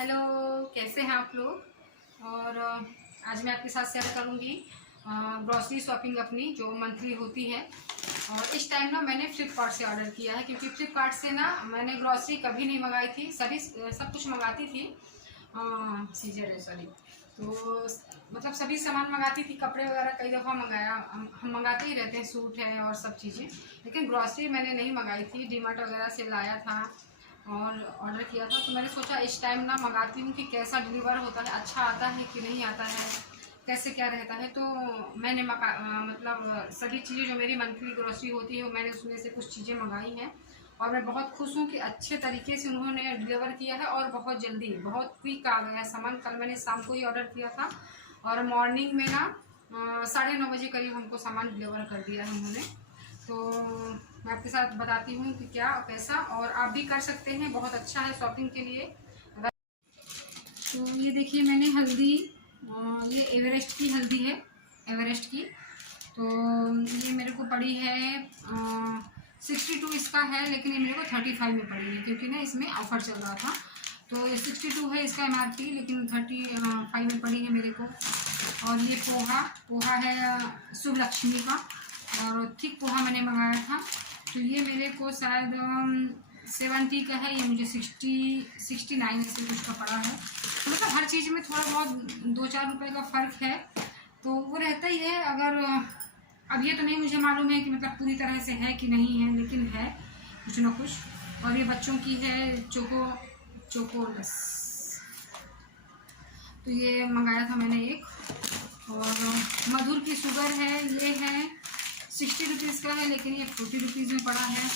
Hello, कैसे हैं आप लोग। और आज मैं आपके साथ शेयर करूंगी ग्रॉसरी शॉपिंग अपनी जो मंथली होती है। और इस टाइम ना मैंने फ्लिपकार्ट से ऑर्डर किया है, क्योंकि फ्लिपकार्ट से ना मैंने ग्रॉसरी कभी नहीं मंगाई थी। सब कुछ मंगाती थी, सीजर है सॉरी। तो मतलब सभी सामान मंगाती थी, कपड़े वगैरह कई दफ़ा मंगाया। हम मंगाते ही रहते हैं, सूट है और सब चीज़ें। लेकिन ग्रॉसरी मैंने नहीं मंगाई थी, डीमार्ट वगैरह से लाया था और ऑर्डर किया था। तो मैंने सोचा इस टाइम ना मंगाती हूँ कि कैसा डिलीवर होता है, अच्छा आता है कि नहीं आता है, कैसे क्या रहता है। तो मैंने मतलब सभी चीज़ें जो मेरी मंथली ग्रोसरी होती है वो मैंने उसमें से कुछ चीज़ें मंगाई हैं। और मैं बहुत खुश हूँ कि अच्छे तरीके से उन्होंने डिलीवर किया है और बहुत जल्दी, बहुत क्विक आ गया है सामान। कल मैंने शाम को ही ऑर्डर किया था और मॉर्निंग में ना 9:30 बजे करीब हमको सामान डिलीवर कर दिया है उन्होंने। तो मैं आपके साथ बताती हूँ कि क्या कैसा, और आप भी कर सकते हैं, बहुत अच्छा है शॉपिंग के लिए। तो ये देखिए मैंने हल्दी, ये एवरेस्ट की हल्दी है, एवरेस्ट की। तो ये मेरे को पड़ी है 62 इसका है, लेकिन ये मेरे को 35 में पड़ी है, क्योंकि ना इसमें ऑफर चल रहा था। तो ये 62 है इसका MRP, लेकिन 35 में पड़ी है मेरे को। और ये पोहा पोहा है शुभ लक्ष्मी का, और थिक पोहा मैंने मंगाया था। तो ये मेरे को शायद 70 का है, ये मुझे 69 ऐसे कुछ का पड़ा है। तो मतलब हर चीज़ में थोड़ा बहुत 2-4 रुपए का फ़र्क है, तो वो रहता ही है। अगर अब ये तो नहीं मुझे मालूम है कि मतलब पूरी तरह से है कि नहीं है, लेकिन है कुछ ना कुछ। और ये बच्चों की है चोकोलस, तो ये मंगाया था मैंने एक। और मधुर की शुगर है, ये है 60 रुपीज़ का है, लेकिन ये 40 रुपीज़ में पड़ा है।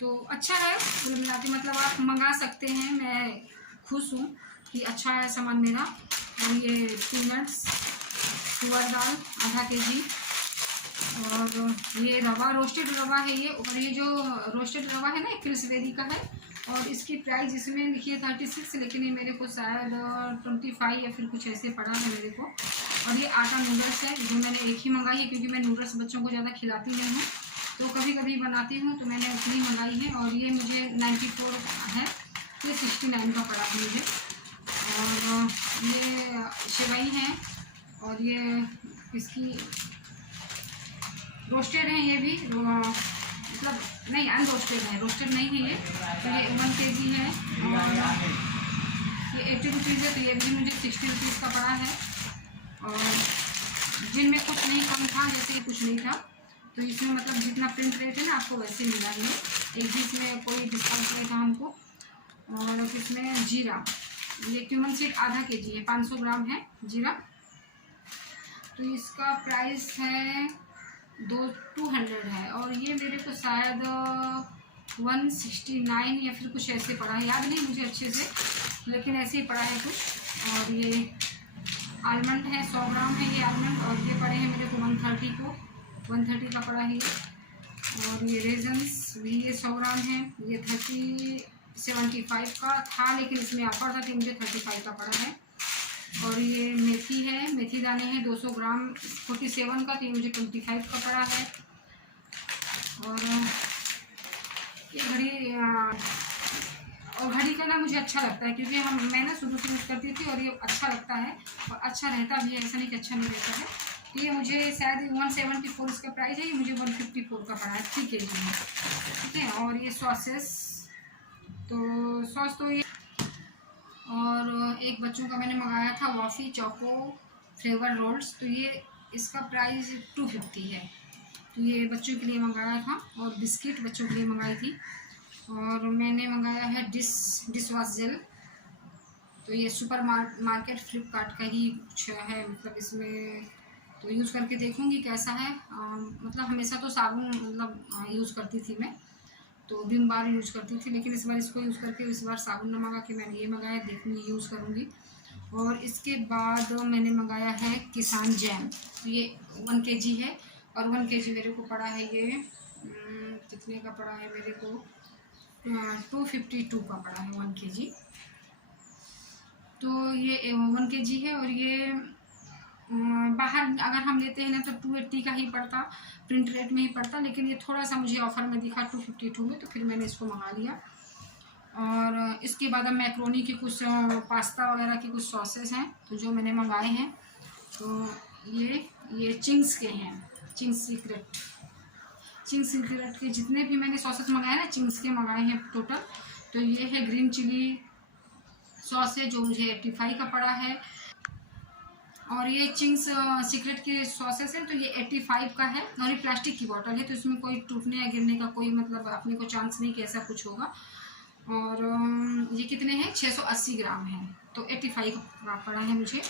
तो अच्छा है कुल मिला के, मतलब आप मंगा सकते हैं। मैं खुश हूँ कि अच्छा है सामान मेरा। और ये पीनट्स, तुअर दाल आधा केजी, और ये रवा, रोस्टेड रवा है ये। और ये जो रोस्टेड रवा है ना, क्रिसबेरी का है। और इसकी प्राइस इसमें लिखी है 36, लेकिन ये मेरे को शायद 25 या फिर कुछ ऐसे पड़ा है मेरे को। और ये आटा नूडल्स है, जो मैंने एक ही मंगाई है, क्योंकि मैं नूडल्स बच्चों को ज़्यादा खिलाती नहीं हूँ, तो कभी कभी बनाती हूँ, तो मैंने उतनी मंगाई है। और ये मुझे 94 है, ये 69 का पड़ा है मुझे। और ये सेवई है, और ये इसकी रोस्टेड है, ये भी मतलब नहीं अनरोस्टेड है, रोस्टेड नहीं है ये। तो ये 1 kg है, और ये 80 रुपीज़ है। तो ये भी मुझे 60 रुपीज़ का पड़ा है। और जिनमें कुछ नहीं कम था, जैसे कि कुछ नहीं था, तो इसमें मतलब जितना प्रिंट रेट है ना आपको वैसे मिला है। एक भी इसमें कोई डिस्काउंट नहीं था हमको। और इसमें जीरा, ये क्यूमन सीड आधा केजी है, 500 ग्राम है जीरा। तो इसका प्राइस है 200 है, और ये मेरे को शायद 169 या फिर कुछ ऐसे पड़ा है, याद नहीं मुझे अच्छे से, लेकिन ऐसे ही पड़ा है कुछ। और ये आलमंड है, 100 ग्राम है ये आलमंड, और ये पड़े हैं मेरे को 130 का पड़ा है ये। और ये रेजन्स भी ये 100 ग्राम है, ये 75 का था, लेकिन इसमें ऑफर था तो मुझे 35 का पड़ा है। और ये मेथी है, मेथी दाने हैं 200 ग्राम 47 का, तो ये मुझे 25 का पड़ा है। और ये घड़ी का ना मुझे अच्छा लगता है, क्योंकि मैं ना शुरू से यूज़ करती थी, और ये अच्छा लगता है और अच्छा रहता भी है, ऐसा नहीं कि अच्छा नहीं रहता है। तो ये मुझे शायद 174 इसका प्राइस है, ये मुझे 154 का पड़ा है, 3 kg में, ठीक है। और ये सॉस तो ये, और एक बच्चों का मैंने मंगाया था वॉफ़ी चोको फ्लेवर रोल्स, तो ये इसका प्राइस 250 है। तो ये बच्चों के लिए मंगाया था। और बिस्किट बच्चों के लिए मंगाई थी। और मैंने मंगाया है डिश वॉश जेल, तो ये सुपर मार्केट फ्लिपकार्ट का ही कुछ है, मतलब इसमें तो यूज़ करके देखूँगी कैसा है। मतलब हमेशा तो साबुन मतलब यूज़ करती थी मैं, तो विम बार यूज़ करती थी, लेकिन इस बार इसको यूज़ करके इस बार साबुन न मंगा के मैंने ये मंगाया, देखूँगी यूज़ करूँगी। और इसके बाद मैंने मंगाया है किसान जैम, तो ये 1 kg है, और 1 kg मेरे को पड़ा है ये कितने का पड़ा है मेरे को 252 का पड़ा है 1 kg। तो ये 1 kg है, और ये बाहर अगर हम लेते हैं ना तो 280 का ही पड़ता, प्रिंट रेट में ही पड़ता, लेकिन ये थोड़ा सा मुझे ऑफर में दिखा 252 में, तो फिर मैंने इसको मंगा लिया। और इसके बाद अब मैक्रोनी की कुछ पास्ता वगैरह की कुछ सॉसेस हैं तो जो मैंने मंगाए हैं। तो ये चिंग्स के हैं, चिंग्स सीक्रेट के जितने भी मैंने सॉसेस मंगाए ना, चिंग्स के मंगाए हैं टोटल। तो ये है ग्रीन चिली सॉस है जो मुझे 85 का पड़ा है। और ये चिंग्स सीक्रेट के सॉसेस हैं तो ये 85 का है। और ये प्लास्टिक की बोतल है तो इसमें कोई टूटने या गिरने का कोई मतलब अपने को चांस नहीं कि ऐसा कुछ होगा। और ये कितने हैं, 680 ग्राम है तो 85 का पड़ा है मुझे।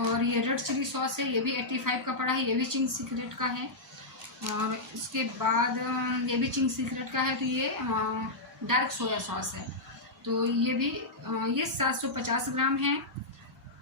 और ये रेड चिली सॉस है, ये भी 85 का पड़ा है, ये भी चिंग्स सीक्रेट का है। और इसके बाद ये भी चिंग्स सीक्रेट का है तो ये डार्क सोया सॉस है तो ये भी ये 750 ग्राम है।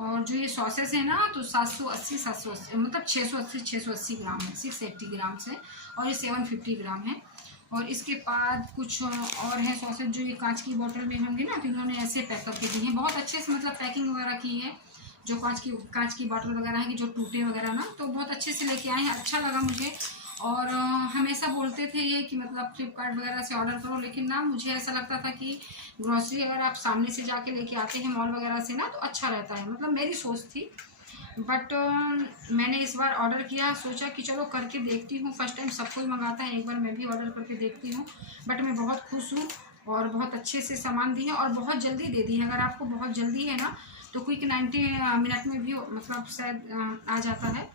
और जो ये सॉसेस है ना तो 780 मतलब 680 ग्राम है, 680 ग्राम से। और ये 750 ग्राम है। और इसके बाद कुछ और है सॉसेस जो ये कांच की बोतल में होंगे ना तो इन्होंने ऐसे पैक करके दी हैं, बहुत अच्छे से मतलब पैकिंग वगैरह की है। जो कांच की बोतल वगैरह है कि जो टूटे वगैरह ना, तो बहुत अच्छे से लेके आए हैं, अच्छा लगा मुझे। और हमेशा बोलते थे ये कि मतलब फ्लिपकार्ट वगैरह से ऑर्डर करो, लेकिन ना मुझे ऐसा लगता था कि ग्रॉसरी अगर आप सामने से जाके लेके आते हैं मॉल वगैरह से ना तो अच्छा रहता है, मतलब मेरी सोच थी। बट मैंने इस बार ऑर्डर किया, सोचा कि चलो करके देखती हूँ, फर्स्ट टाइम सब कोई मंगाता है, एक बार मैं भी ऑर्डर करके देखती हूँ। बट मैं बहुत खुश हूँ और बहुत अच्छे से सामान दी है और बहुत जल्दी दे दी है। अगर आपको बहुत जल्दी है ना तो क्विक 90 मिनट में भी मतलब शायद आ जाता है,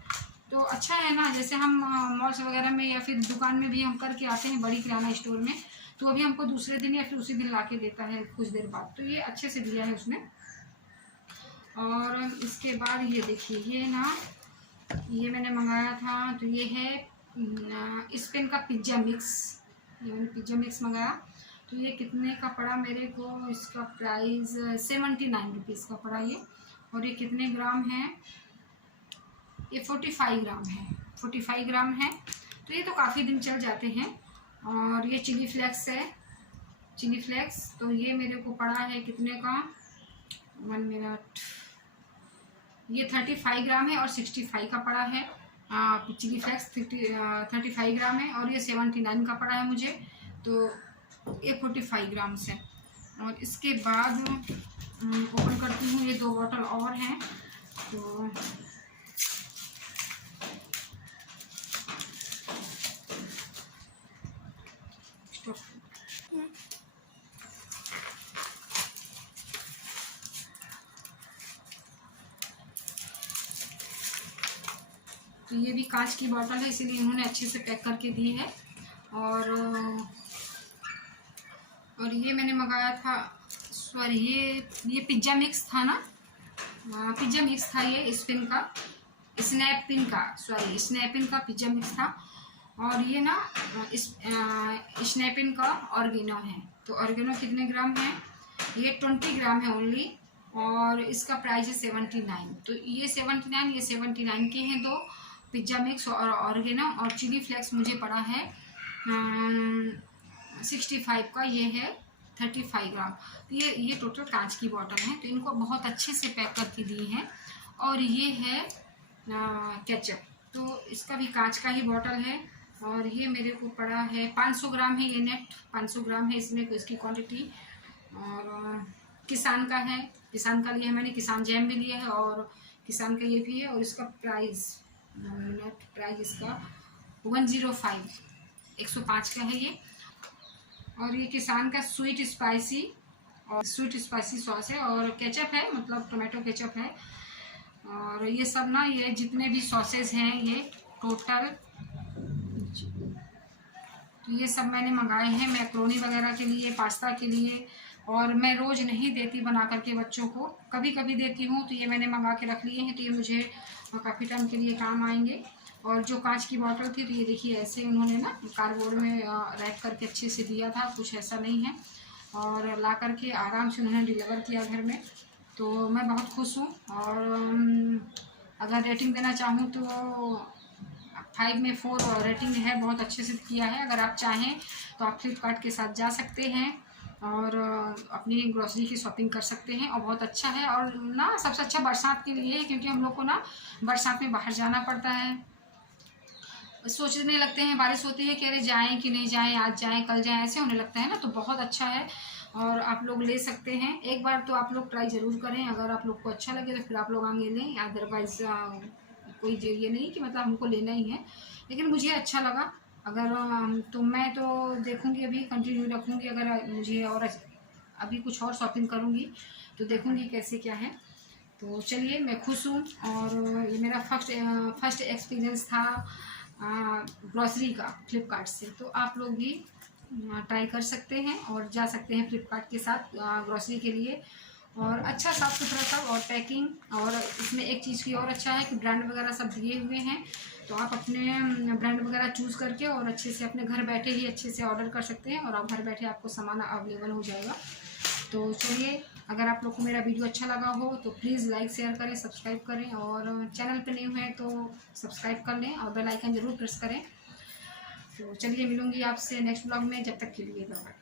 तो अच्छा है ना। जैसे हम मॉल्स वगैरह में या फिर दुकान में भी हम करके आते हैं बड़ी किराना स्टोर में, तो अभी हमको दूसरे दिन या फिर उसी दिन ला के देता है कुछ देर बाद, तो ये अच्छे से दिया है उसने। और इसके बाद ये देखिए, ये ना ये मैंने मंगाया था तो ये है स्पेन का पिज्ज़ा मिक्स। ये मैंने पिज्ज़ा मिक्स मंगाया तो ये कितने का पड़ा मेरे को, इसका प्राइस 79 रुपीज़ का पड़ा ये। और ये कितने ग्राम है, ये 45 ग्राम है, 45 ग्राम है तो ये तो काफ़ी दिन चल जाते हैं। और ये चिली फ्लेक्स है, चिली फ्लेक्स तो ये मेरे को पड़ा है कितने का, 1 मिनट, ये 35 ग्राम है और 65 का पड़ा है। चिली फ्लेक्स 35 ग्राम है और ये 79 का पड़ा है मुझे, तो ये 45 ग्राम से। और इसके बाद ओपन करती हूँ, ये 2 बॉटल और हैं तो तो ये भी कांच की बोतल है इसीलिए इन्होंने अच्छे से पैक करके दी है। और ये मैंने मंगाया था, सॉरी ये पिज्ज़ा मिक्स था ना, पिज्ज़ा मिक्स था ये स्पिन का, स्नैपिन का पिज्ज़ा मिक्स था। और ये ना स्नैपिन का ऑर्गेनो है, तो ऑर्गेनो कितने ग्राम है, ये 20 ग्राम है ओनली। और इसका प्राइस है 79, तो ये 79 के हैं 2 पिज्ज़ा मिक्स और ऑर्गेनो। और चिली फ्लेक्स मुझे पड़ा है 65 का, ये है 35 ग्राम। तो ये टोटल कांच की बोतल है तो इनको बहुत अच्छे से पैक करके दी है। और ये है केचप, तो इसका भी कांच का ही बोतल है। और ये मेरे को पड़ा है 500 ग्राम है, ये नेट 500 ग्राम है इसमें इसकी क्वांटिटी। और किसान का है, किसान का लिया है मैंने, किसान जैम भी लिया है और किसान का ये भी है। और इसका प्राइस नेट प्राइस इसका 105 105 का है ये। और ये किसान का स्वीट स्पाइसी सॉस है और केचप है, मतलब टोमेटो केचप है। और ये सब ना, ये जितने भी सॉसेस हैं ये टोटल, तो ये सब मैंने मंगाए हैं मैक्रोनी वगैरह के लिए, पास्ता के लिए। और मैं रोज़ नहीं देती बना करके बच्चों को, कभी कभी देती हूँ, तो ये मैंने मंगा के रख लिए हैं तो ये मुझे काफ़ी टाइम के लिए काम आएंगे। और जो कांच की बोतल थी तो ये देखिए ऐसे उन्होंने ना कार्डबोर्ड में रैप करके अच्छे से दिया था, कुछ ऐसा नहीं है। और ला करके आराम से उन्होंने डिलीवर किया घर में, तो मैं बहुत खुश हूँ। और अगर रेटिंग देना चाहूँ तो 5 में 4 रेटिंग है, बहुत अच्छे से किया है। अगर आप चाहें तो आप फ्लिपकार्ट के साथ जा सकते हैं और अपनी ग्रोसरी की शॉपिंग कर सकते हैं और बहुत अच्छा है। और ना सबसे अच्छा बरसात के लिए है, क्योंकि हम लोग को ना बरसात में बाहर जाना पड़ता है, सोचने लगते हैं, बारिश होती है कि अरे जाएं कि नहीं जाएं, आज जाएं कल जाएं, ऐसे होने लगता है ना, तो बहुत अच्छा है। और आप लोग ले सकते हैं। एक बार तो आप लोग ट्राई ज़रूर करें, अगर आप लोग को अच्छा लगे तो फिर आप लोग आगे लें, अदरवाइज़ कोई ये नहीं कि मतलब हमको लेना ही है, लेकिन मुझे अच्छा लगा। अगर तो मैं तो देखूँगी, अभी कंटिन्यू रखूँगी। अगर मुझे और अभी कुछ और शॉपिंग करूँगी तो देखूँगी कैसे क्या है। तो चलिए, मैं खुश हूँ और ये मेरा फर्स्ट एक्सपीरियंस था ग्रॉसरी का फ्लिपकार्ट से। तो आप लोग भी ट्राई कर सकते हैं और जा सकते हैं फ्लिपकार्ट के साथ ग्रॉसरी के लिए। और अच्छा साफ़ सुथरा सब और पैकिंग, और इसमें एक चीज़ की और अच्छा है कि ब्रांड वगैरह सब दिए हुए हैं, तो आप अपने ब्रांड वगैरह चूज़ करके और अच्छे से अपने घर बैठे ही अच्छे से ऑर्डर कर सकते हैं और आप घर बैठे आपको सामान अवेलेबल हो जाएगा। तो चलिए, अगर आप लोग को मेरा वीडियो अच्छा लगा हो तो प्लीज़ लाइक शेयर करें, सब्सक्राइब करें, और चैनल पे न्यू हैं तो सब्सक्राइब कर लें और बेल आइकन ज़रूर प्रेस करें। तो चलिए, मिलूँगी आपसे नेक्स्ट ब्लॉग में, जब तक के लिए बाय।